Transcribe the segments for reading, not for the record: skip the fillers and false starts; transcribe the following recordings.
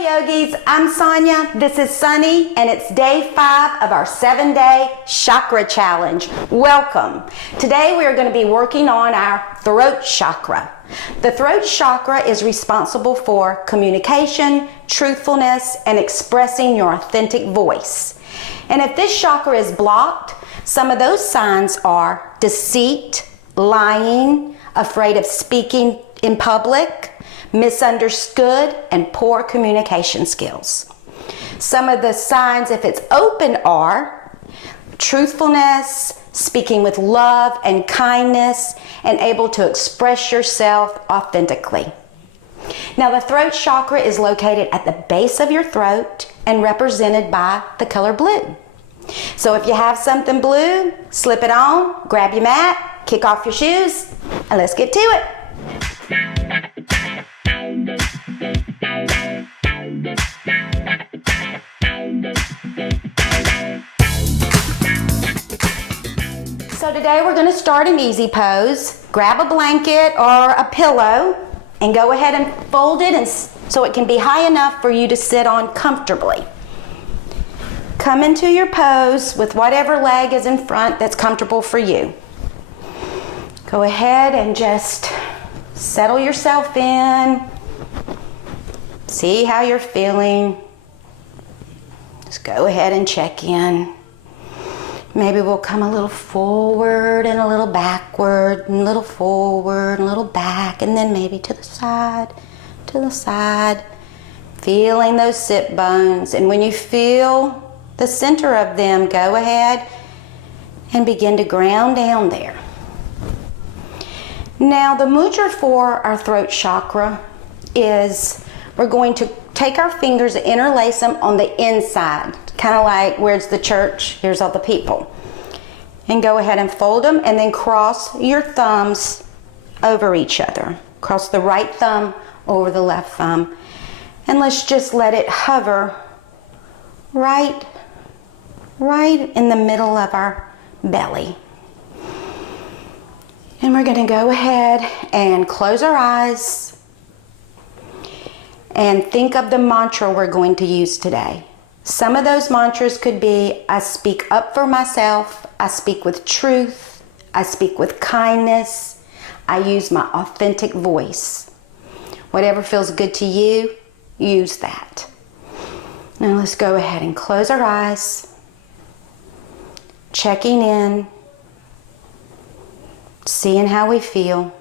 Yogis, I'm Sonya, this is Sunny, and it's day 5 of our 7-day chakra challenge. Welcome. Today we are going to be working on our throat chakra. The throat chakra is responsible for communication, truthfulness, and expressing your authentic voice. And if this chakra is blocked, some of those signs are deceit, lying, afraid of speaking in public, misunderstood, and poor communication skills. Some of the signs, if it's open, are truthfulness, speaking with love and kindness, and able to express yourself authentically. Now, the throat chakra is located at the base of your throat and represented by the color blue. So if you have something blue, slip it on, grab your mat, kick off your shoes, and let's get to it. So today we're going to start an easy pose. Grab a blanket or a pillow and go ahead and fold it so it can be high enough for you to sit on comfortably. Come into your pose with whatever leg is in front that's comfortable for you. Go ahead and just settle yourself in. See how you're feeling. Just go ahead and check in. Maybe we'll come a little forward and a little backward, and a little forward and a little back, and then maybe to the side. Feeling those sit bones. And when you feel the center of them, go ahead and begin to ground down there. Now, the mudra for our throat chakra is we're going to take our fingers and interlace them on the inside, kind of like where's the church, here's all the people. And go ahead and fold them and then cross your thumbs over each other. Cross the right thumb over the left thumb. And let's just let it hover right in the middle of our belly. And we're going to go ahead and close our eyes and think of the mantra we're going to use today. Some of those mantras could be, I speak up for myself, I speak with truth, I speak with kindness, I use my authentic voice. Whatever feels good to you, use that. Now let's go ahead and close our eyes, checking in, seeing how we feel.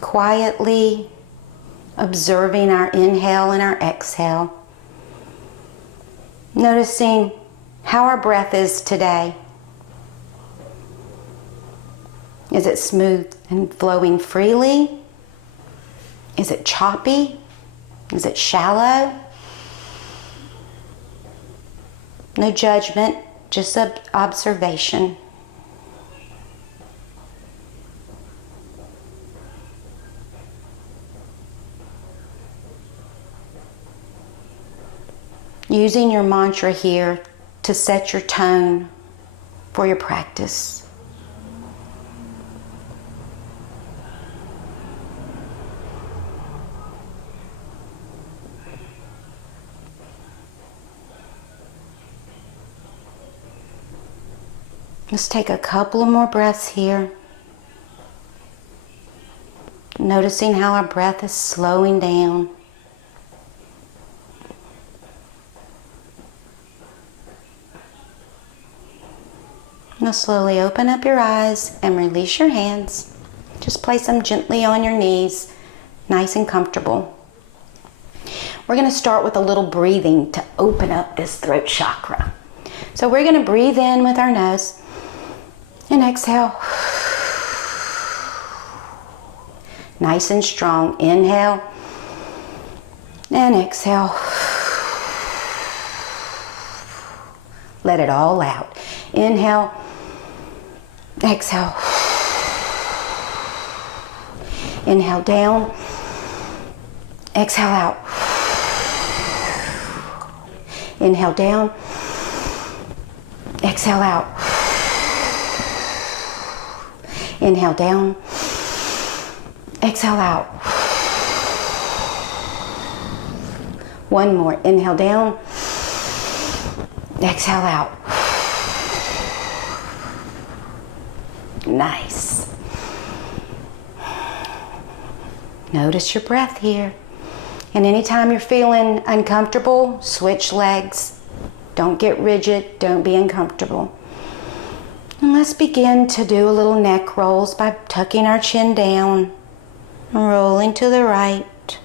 Quietly observing our inhale and our exhale. Noticing how our breath is today. Is it smooth and flowing freely? Is it choppy? Is it shallow? No judgment, just observation. Using your mantra here to set your tone for your practice. Let's take a couple of more breaths here. Noticing how our breath is slowing down. Now slowly open up your eyes and release your hands. Just place them gently on your knees, nice and comfortable. We're going to start with a little breathing to open up this throat chakra. So we're going to breathe in with our nose and exhale. Nice and strong. Inhale and exhale. Let it all out. Inhale. Exhale. Inhale down. Exhale out. Inhale down. Exhale out. Inhale down. Exhale out. One more. Inhale down. Exhale out. Nice. Notice your breath here. And anytime you're feeling uncomfortable, switch legs. Don't get rigid. Don't be uncomfortable. And let's begin to do a little neck rolls by tucking our chin down, rolling to the right,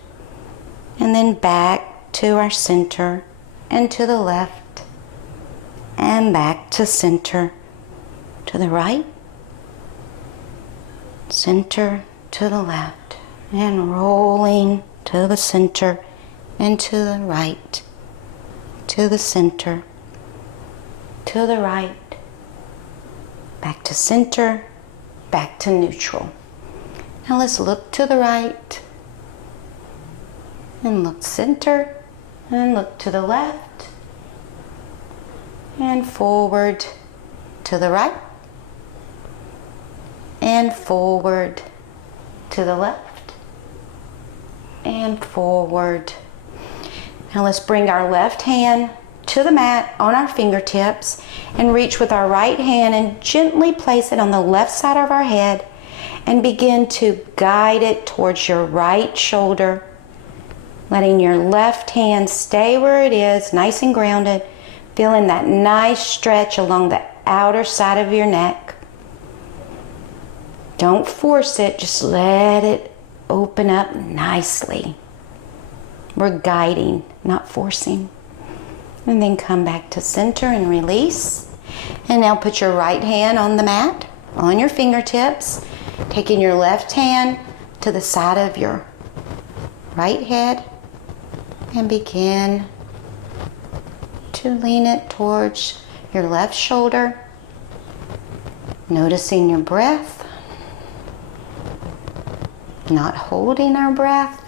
and then back to our center and to the left, and back to center, to the right, center to the left, and rolling to the center and to the right, to the center, to the right, back to center, back to neutral. Now let's look to the right, and look center, and look to the left, and forward to the right, and forward to the left, and forward. Now let's bring our left hand to the mat on our fingertips and reach with our right hand and gently place it on the left side of our head and begin to guide it towards your right shoulder, letting your left hand stay where it is, nice and grounded, feeling that nice stretch along the outer side of your neck. Don't force it, just let it open up nicely. We're guiding, not forcing. And then come back to center and release. And now put your right hand on the mat, on your fingertips, taking your left hand to the side of your right head and begin to lean it towards your left shoulder, noticing your breath, not holding our breath,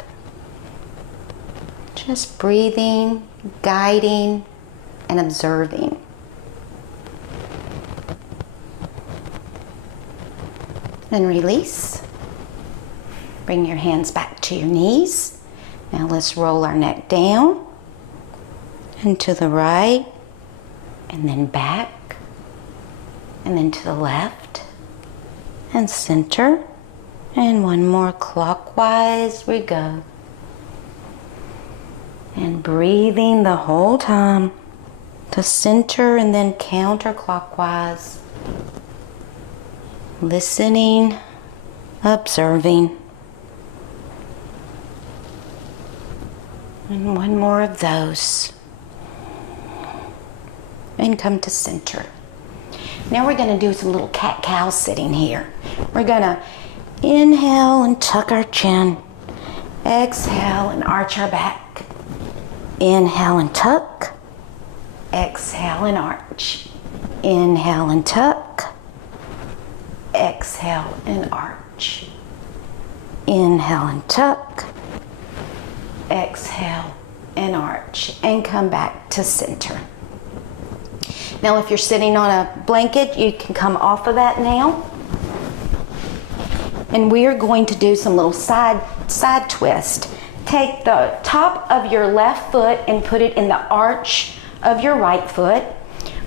just breathing, guiding, and observing. And release. Bring your hands back to your knees. Now let's roll our neck down and to the right, and then back, and then to the left, and center, and one more clockwise we go. And breathing the whole time to center and then counterclockwise. Listening, observing. And one more of those. And come to center. Now we're going to do some little cat-cow sitting here. We're going to inhale and tuck our chin. Exhale and arch our back. Inhale and tuck. Exhale and arch. Inhale and tuck. Exhale and arch. Inhale and tuck. Exhale and arch. And come back to center. Now if you're sitting on a blanket, you can come off of that now. And we are going to do some little side twist. Take the top of your left foot and put it in the arch of your right foot,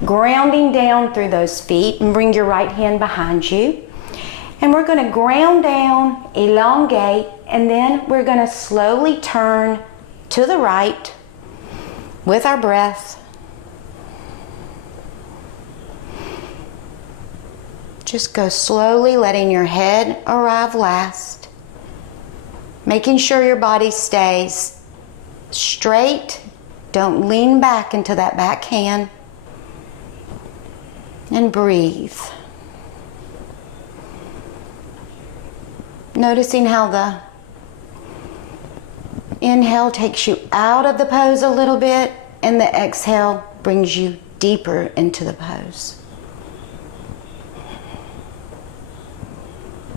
grounding down through those feet, and bring your right hand behind you. And we're going to ground down, elongate, and then we're going to slowly turn to the right with our breath. Just go slowly, letting your head arrive last. Making sure your body stays straight. Don't lean back into that back hand. And breathe. Noticing how the inhale takes you out of the pose a little bit, and the exhale brings you deeper into the pose.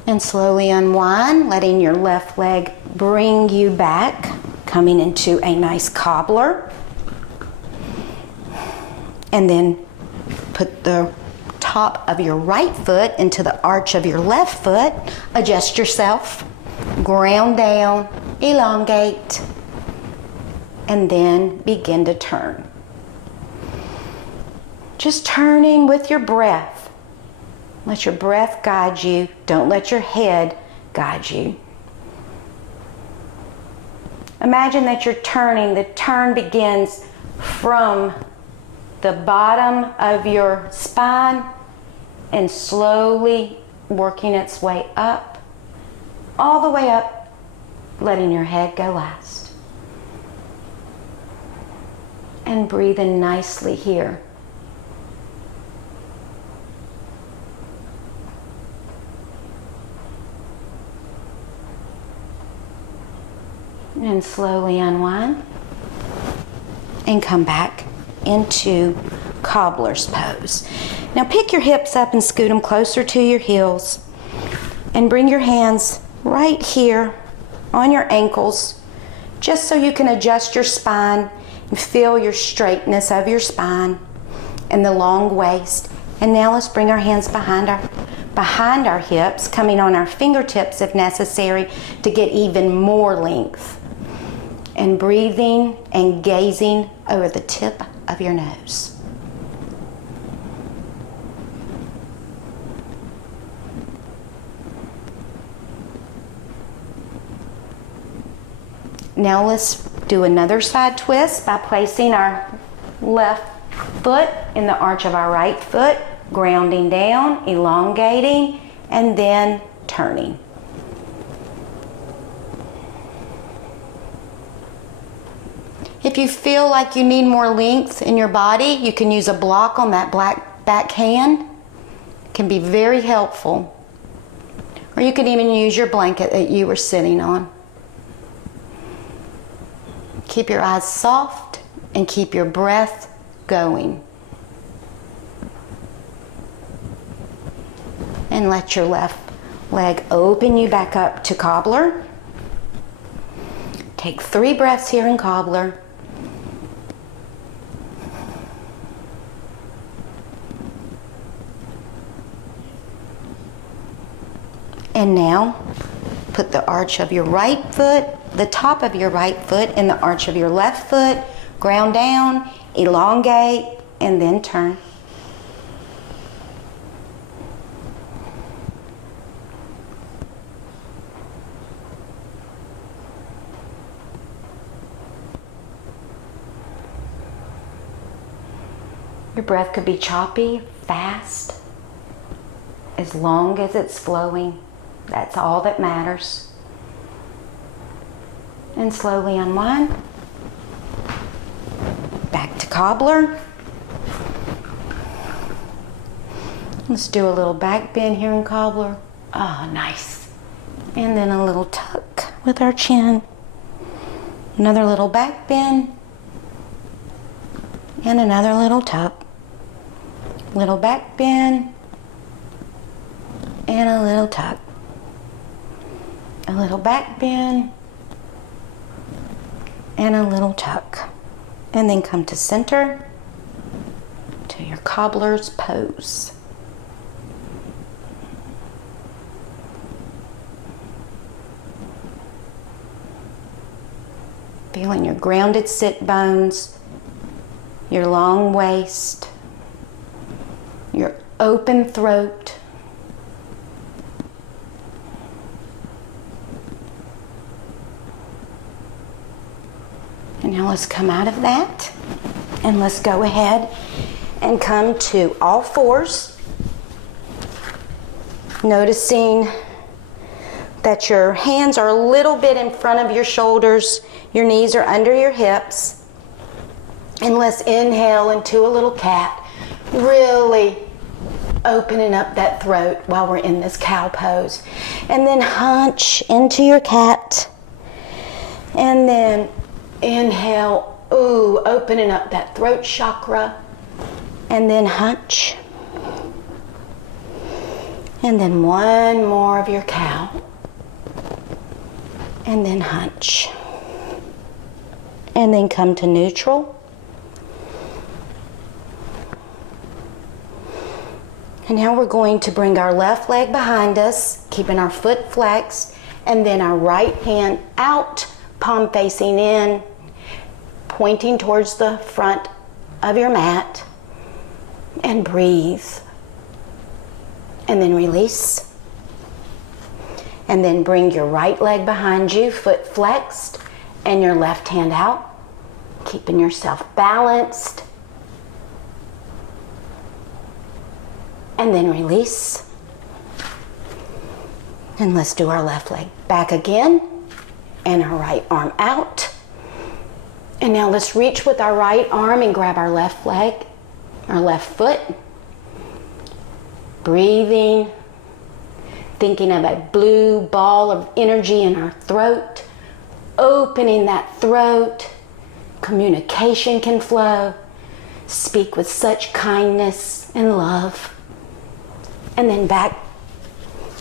And slowly unwind, letting your left leg bring you back, coming into a nice cobbler. And then put the top top of your right foot into the arch of your left foot. Adjust yourself. Ground down, elongate, and then begin to turn. Just turning with your breath. Let your breath guide you. Don't let your head guide you. Imagine that you're turning. The turn begins from the bottom of your spine and slowly working its way up, all the way up, letting your head go last. And breathing nicely here. And slowly unwind and come back into cobbler's pose. Now pick your hips up and scoot them closer to your heels and bring your hands right here on your ankles just so you can adjust your spine and feel your straightness of your spine and the long waist. And now let's bring our hands behind our hips, coming on our fingertips if necessary to get even more length. And breathing and gazing over the tip of your nose. Now let's do another side twist by placing our left foot in the arch of our right foot, grounding down, elongating, and then turning. If you feel like you need more length in your body, you can use a block on that back hand. It can be very helpful. Or you can even use your blanket that you were sitting on. Keep your eyes soft and keep your breath going. And let your left leg open you back up to cobbler. Take 3 breaths here in cobbler. And now, put the arch of your right foot, the top of your right foot in the arch of your left foot, ground down, elongate, and then turn. Your breath could be choppy, fast, as long as it's flowing. That's all that matters. And slowly unwind. Back to cobbler. Let's do a little back bend here in cobbler. Oh, nice. And then a little tuck with our chin. Another little back bend. And another little tuck. Little back bend. And a little tuck. A little back bend and a little tuck, and then come to center to your cobbler's pose. Feeling your grounded sit bones, your long waist, your open throat. And now let's come out of that and let's go ahead and come to all fours, noticing that your hands are a little bit in front of your shoulders, your knees are under your hips, and let's inhale into a little cat, really opening up that throat while we're in this cow pose, and then hunch into your cat, and then inhale, opening up that throat chakra, and then hunch. And then one more of your cow, and then hunch. And then come to neutral. And now we're going to bring our left leg behind us, keeping our foot flexed, and then our right hand out, palm facing in, pointing towards the front of your mat, and breathe. And then release. And then bring your right leg behind you, foot flexed, and your left hand out, keeping yourself balanced. And then release. And let's do our left leg back again, and our right arm out. And now let's reach with our right arm and grab our left leg, our left foot. Breathing, thinking of a blue ball of energy in our throat, opening that throat. Communication can flow. Speak with such kindness and love. And then back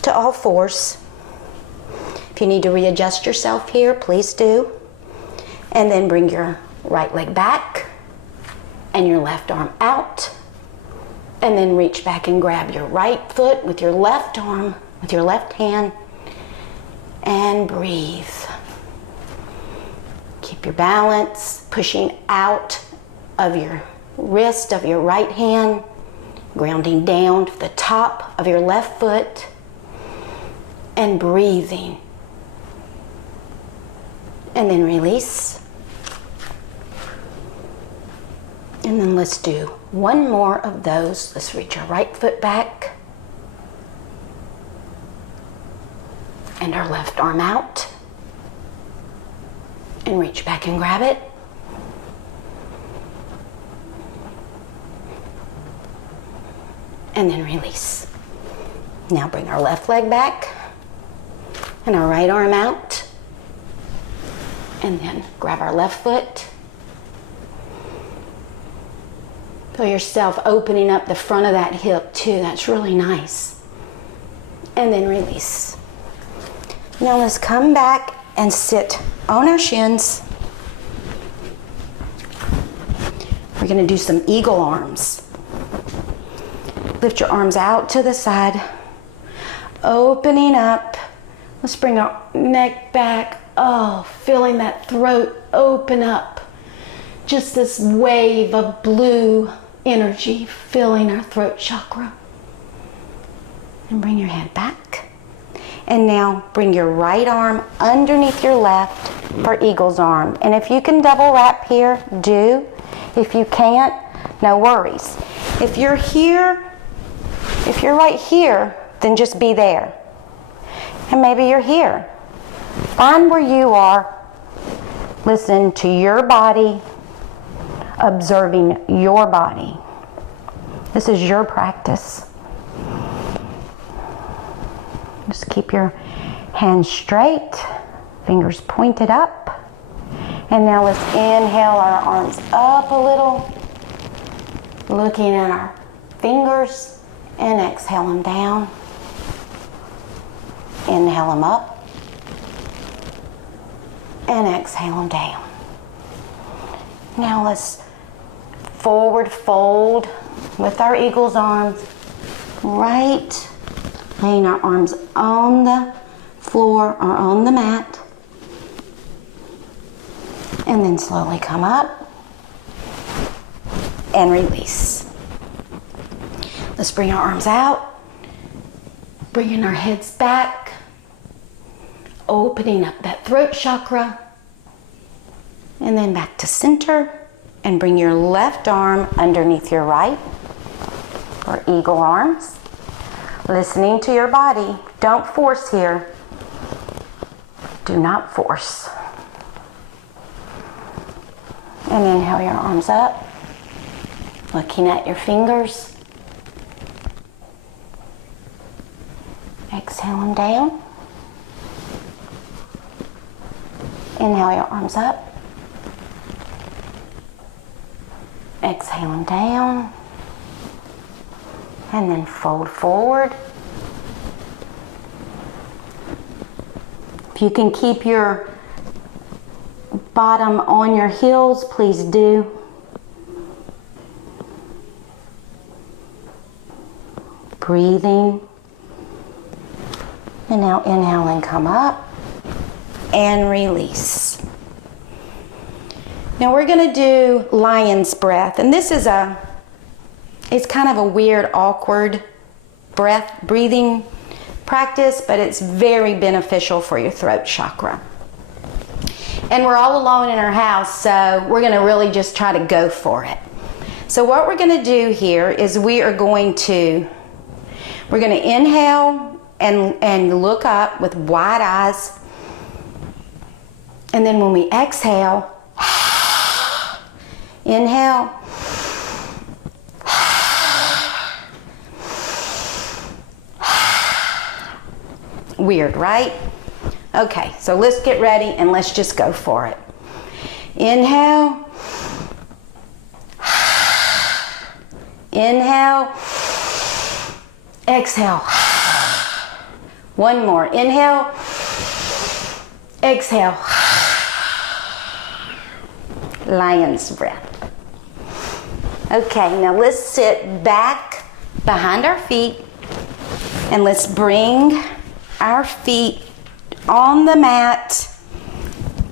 to all fours. If you need to readjust yourself here, please do. And then bring your right leg back and your left arm out. And then reach back and grab your right foot with your left arm, with your left hand, and breathe. Keep your balance, pushing out of your wrist of your right hand, grounding down to the top of your left foot, and breathing. And then release. And then let's do one more of those. Let's reach our right foot back and our left arm out, and reach back and grab it. And then release. Now bring our left leg back and our right arm out, and then grab our left foot. Feel yourself opening up the front of that hip too. That's really nice. And then release. Now let's come back and sit on our shins. We're going to do some eagle arms. Lift your arms out to the side, opening up. Let's bring our neck back. Oh, feeling that throat open up. Just this wave of blue energy filling our throat chakra. And bring your head back. And now bring your right arm underneath your left for eagle's arm. And if you can double wrap here, do. If you can't, no worries. If you're here, if you're right here, then just be there. And maybe you're here. Find where you are. Listen to your body, observing your body. This is your practice. Just keep your hands straight, fingers pointed up. And now let's inhale our arms up a little, looking at our fingers, and exhale them down. Inhale them up, and exhale them down. Now let's forward fold with our eagle's arms, right, laying our arms on the floor or on the mat. And then slowly come up and release. Let's bring our arms out, bringing our heads back, opening up that throat chakra, and then back to center, and bring your left arm underneath your right for eagle arms. Listening to your body. Don't force here. Do not force. And inhale your arms up, looking at your fingers. Exhale them down. Inhale your arms up. Exhale them down. And then fold forward. If you can keep your bottom on your heels, please do. breathing. And now inhale and come up and release. Now we're going to do lion's breath, and this is it's kind of a weird, awkward breathing practice, but it's very beneficial for your throat chakra. And we're all alone in our house, so we're going to really just try to go for it. So what we're going to do here is we're going to inhale and look up with wide eyes. And then when we exhale, inhale, weird, right? Okay, so let's get ready and let's just go for it. Inhale, inhale, exhale. One more. Inhale, exhale. Lion's breath. Okay, now let's sit back behind our feet and let's bring our feet on the mat,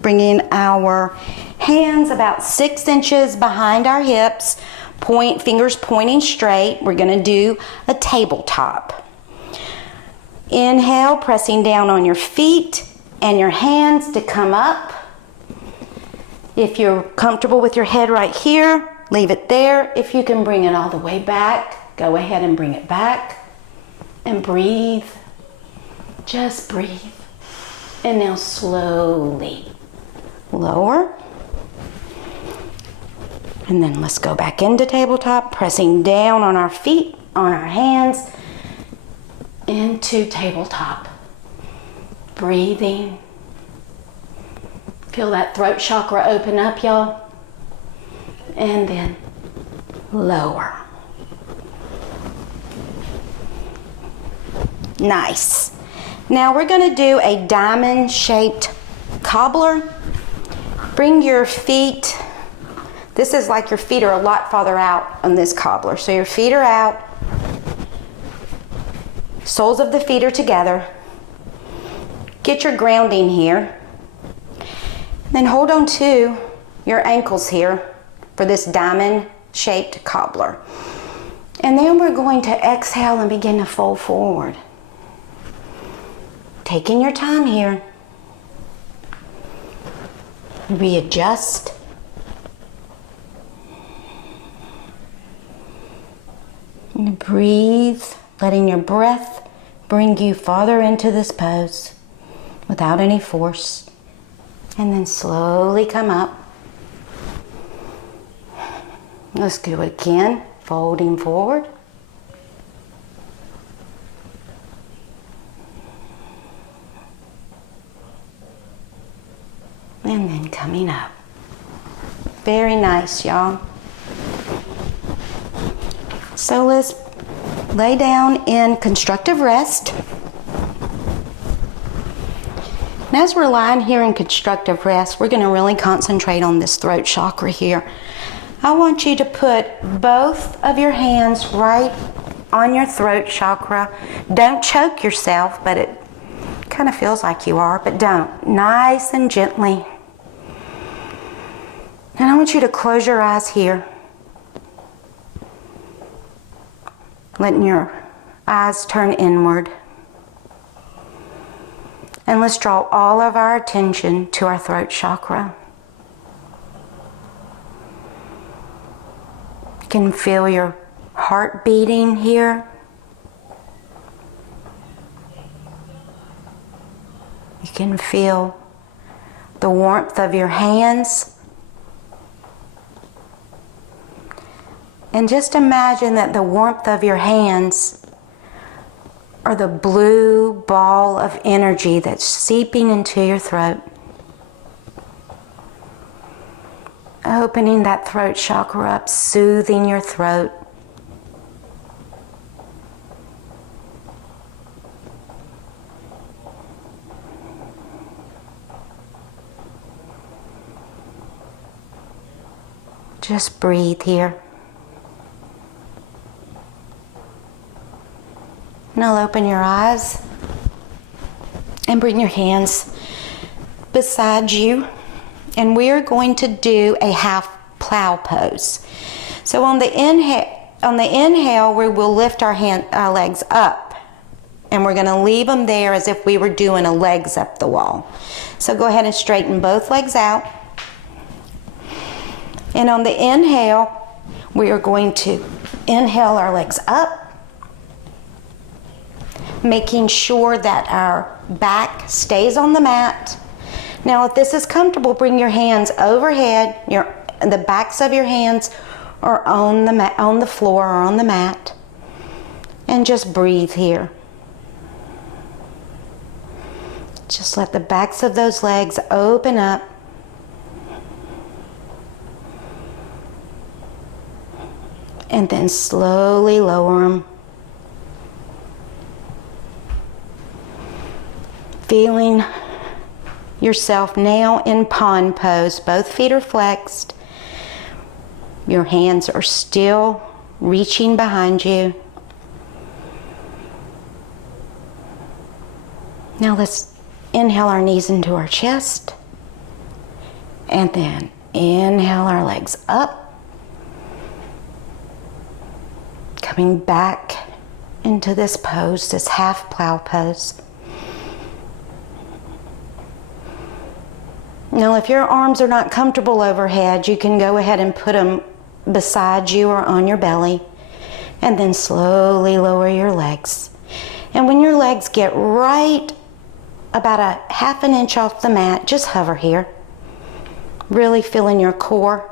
bringing our hands about 6 inches behind our hips, fingers pointing straight. We're going to do a tabletop. Inhale, pressing down on your feet and your hands to come up. If you're comfortable with your head right here, leave it there. If you can bring it all the way back, go ahead and bring it back. And breathe. Just breathe. And now slowly lower. And then let's go back into tabletop, pressing down on our feet, on our hands, into tabletop. Breathing. Feel that throat chakra open up, y'all. And then lower. Nice. Now we're going to do a diamond-shaped cobbler. Bring your feet. This is like your feet are a lot farther out on this cobbler. So your feet are out. Soles of the feet are together. Get your grounding here. Then hold on to your ankles here for this diamond-shaped cobbler. And then we're going to exhale and begin to fold forward. Taking your time here. Readjust. And breathe, letting your breath bring you farther into this pose without any force. And then slowly come up. Let's do it again, folding forward. And then coming up. Very nice, y'all. So let's lay down in constructive rest. And as we're lying here in constructive rest, we're going to really concentrate on this throat chakra here. I want you to put both of your hands right on your throat chakra. Don't choke yourself, but it kind of feels like you are, but don't. Nice and gently. And I want you to close your eyes here. Letting your eyes turn inward. And let's draw all of our attention to our throat chakra. You can feel your heart beating here. You can feel the warmth of your hands. And just imagine that the warmth of your hands are the blue ball of energy that's seeping into your throat. Opening that throat chakra up, soothing your throat. Just breathe here. Now open your eyes and bring your hands beside you. And we are going to do a half plow pose. So on the inhale, we will lift our legs up. And we're going to leave them there as if we were doing a legs up the wall. So go ahead and straighten both legs out. And on the inhale, we are going to inhale our legs up, making sure that our back stays on the mat. Now, if this is comfortable, bring your hands overhead. The backs of your hands are on the floor or on the mat. And just breathe here. Just let the backs of those legs open up. And then slowly lower them. Feeling yourself now in pond pose. Both feet are flexed. Your hands are still reaching behind you. Now let's inhale our knees into our chest. And then inhale our legs up. Coming back into this pose, this half plow pose. Now, if your arms are not comfortable overhead, you can go ahead and put them beside you or on your belly, and then slowly lower your legs. And when your legs get right about a half an inch off the mat, just hover here. Really feeling your core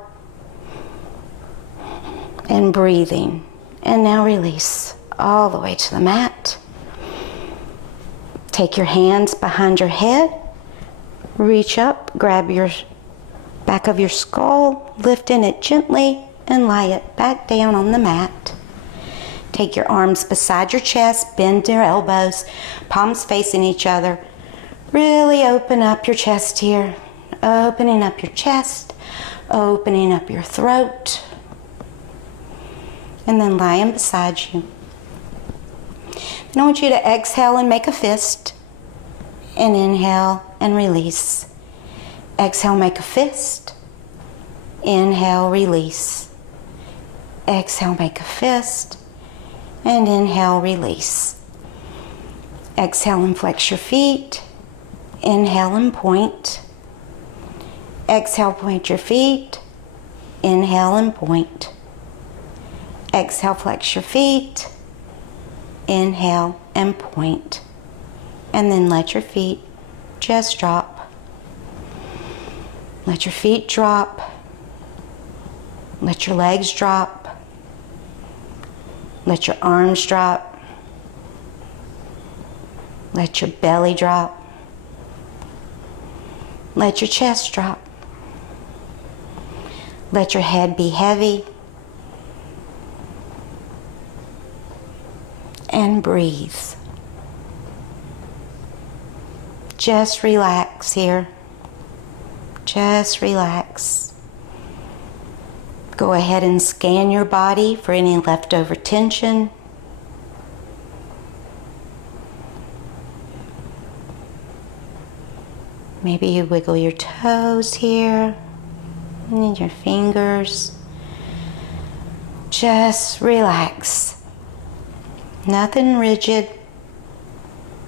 and breathing. And now release all the way to the mat. Take your hands behind your head. Reach up, grab your back of your skull, lifting it gently, and lie it back down on the mat. Take your arms beside your chest, bend your elbows, palms facing each other. Really open up your chest here. Opening up your chest, opening up your throat, and then lying beside you. And I want you to exhale and make a fist, and inhale and release. Exhale, make a fist. Inhale, release. Exhale, make a fist. And inhale, release. Exhale and flex your feet. Inhale and point. Exhale, point your feet. Inhale and point. Exhale, flex your feet. Inhale and point. And then let your feet just drop. Let your feet drop. Let your legs drop. Let your arms drop. Let your belly drop. Let your chest drop. Let your head be heavy. And breathe. Just relax here. Just relax. Go ahead and scan your body for any leftover tension. Maybe you wiggle your toes here and your fingers. Just relax. Nothing rigid.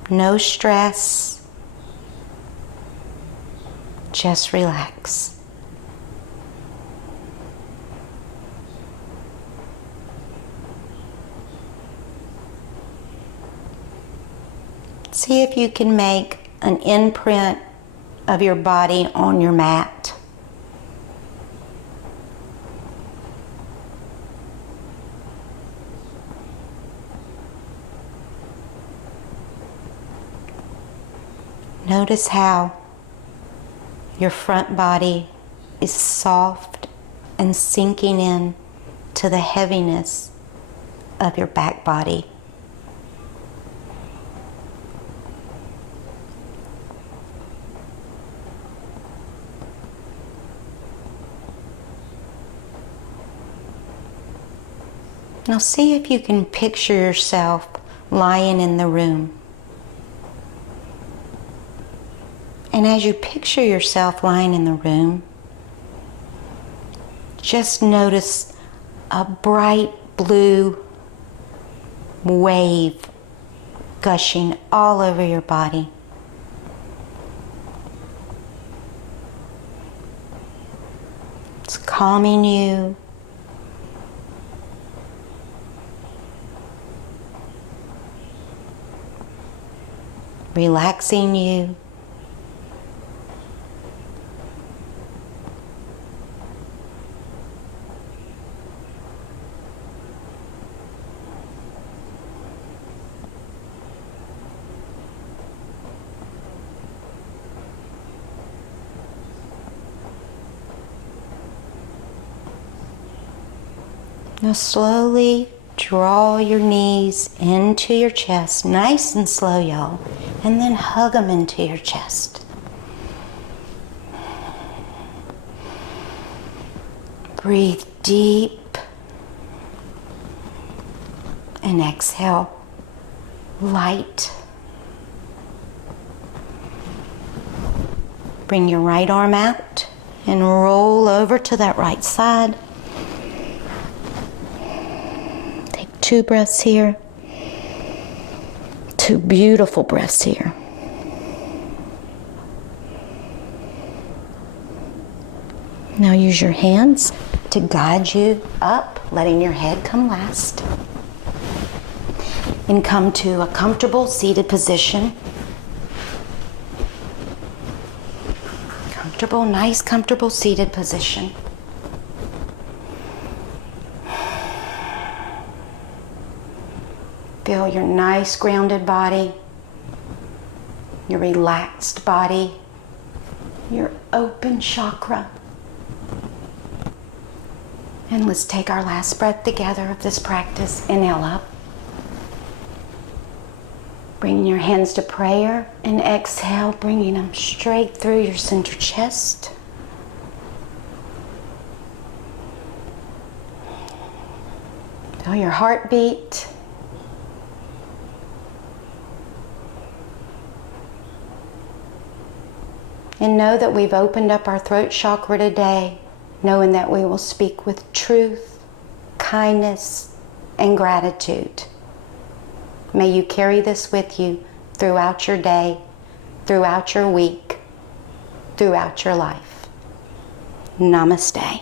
No stress. Just relax. See if you can make an imprint of your body on your mat. Notice how your front body is soft and sinking in to the heaviness of your back body. Now see if you can picture yourself lying in the room. And as you picture yourself lying in the room, just notice a bright blue wave gushing all over your body. It's calming you, relaxing you. Now slowly draw your knees into your chest, nice and slow, y'all, and then hug them into your chest. Breathe deep and exhale light. Bring your right arm out and roll over to that right side. 2 breaths here. 2 beautiful breaths here. Now use your hands to guide you up, letting your head come last. And come to a comfortable seated position. Nice comfortable seated position. Feel your nice grounded body, your relaxed body, your open chakra. And let's take our last breath together of this practice. Inhale up. Bringing your hands to prayer, and exhale, bringing them straight through your center chest. Feel your heartbeat. And know that we've opened up our throat chakra today, knowing that we will speak with truth, kindness, and gratitude. May you carry this with you throughout your day, throughout your week, throughout your life. Namaste.